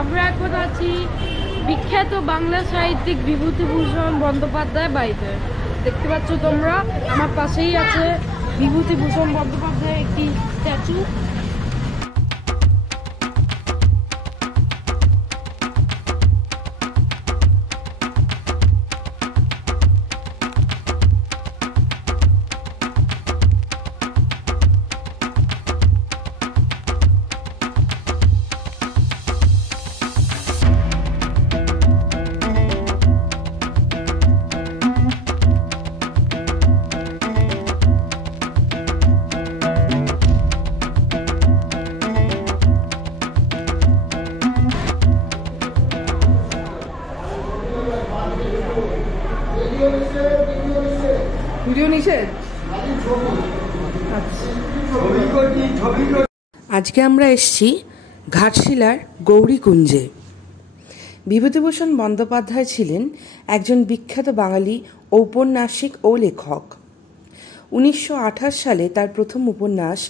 আমরা এখন আছি বিখ্যাত বাংলা সাহিত্যিক বিভূতিভূষণ বন্দ্যোপাধ্যায় বাড়িতে। দেখতে পাচ্ছ তোমরা, আমার পাশেই আছে বিভূতিভূষণ বন্দ্যোপাধ্যায়ের একটি স্ট্যাচু। আজকে আমরা এসেছি ঘাটশিলার গৌরীকুঞ্জে। বিভূতিভূষণ বন্দ্যোপাধ্যায় ছিলেন একজন বিখ্যাত বাঙালি ঔপন্যাসিক ও লেখক। 1928 সালে তার প্রথম উপন্যাস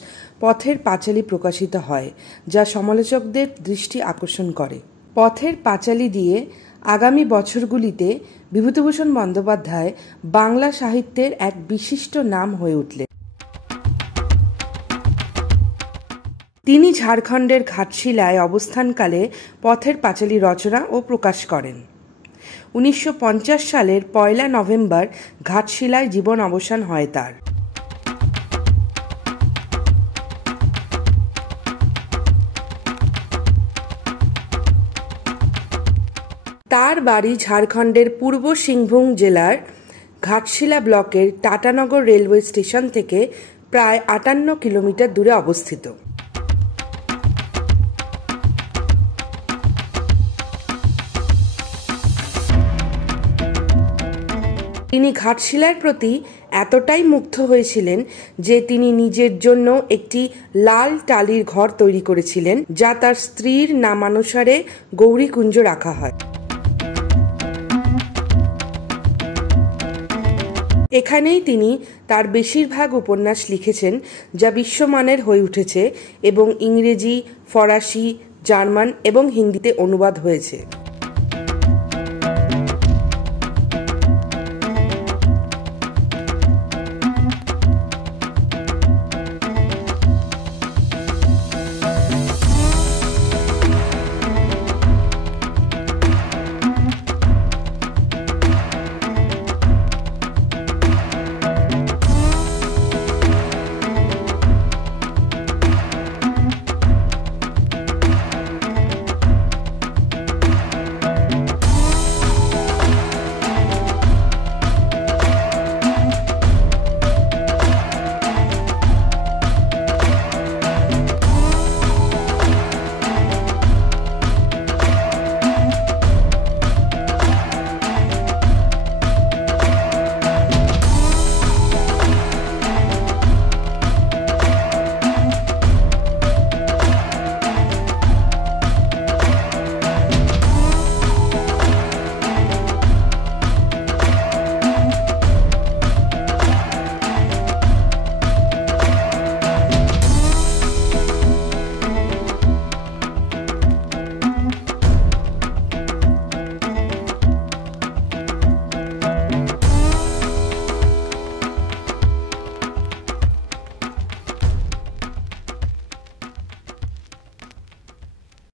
পথের পাঁচালী প্রকাশিত হয়, যা সমালোচকদের দৃষ্টি আকর্ষণ করে। পথের পাঁচালী দিয়ে আগামী বছরগুলিতে বিভূতিভূষণ বন্দ্যোপাধ্যায় বাংলা সাহিত্যের এক বিশিষ্ট নাম হয়ে উঠলেন। তিনি ঝাড়খণ্ডের ঘাটশিলায় অবস্থানকালে পথের পাঁচালী রচনা ও প্রকাশ করেন। 1950 সালের 1 নভেম্বর ঘাটশিলায় জীবন অবসান হয় তার। তার বাড়ি ঝাড়খণ্ডের পূর্ব সিংভূম জেলার ঘাটশিলা ব্লকের টাটানগর রেলওয়ে স্টেশন থেকে প্রায় 58 কিলোমিটার দূরে অবস্থিত। তিনি ঘাটশিলার প্রতি এতটাই মুগ্ধ হয়েছিলেন যে তিনি নিজের জন্য একটি লাল টালির ঘর তৈরি করেছিলেন, যা তার স্ত্রীর নামানুসারে গৌরীকুঞ্জ রাখা হয়। এখানেই তিনি তার বেশিরভাগ উপন্যাস লিখেছেন, যা বিশ্বমানের হয়ে উঠেছে এবং ইংরেজি, ফরাসি, জার্মান এবং হিন্দিতে অনুবাদ হয়েছে।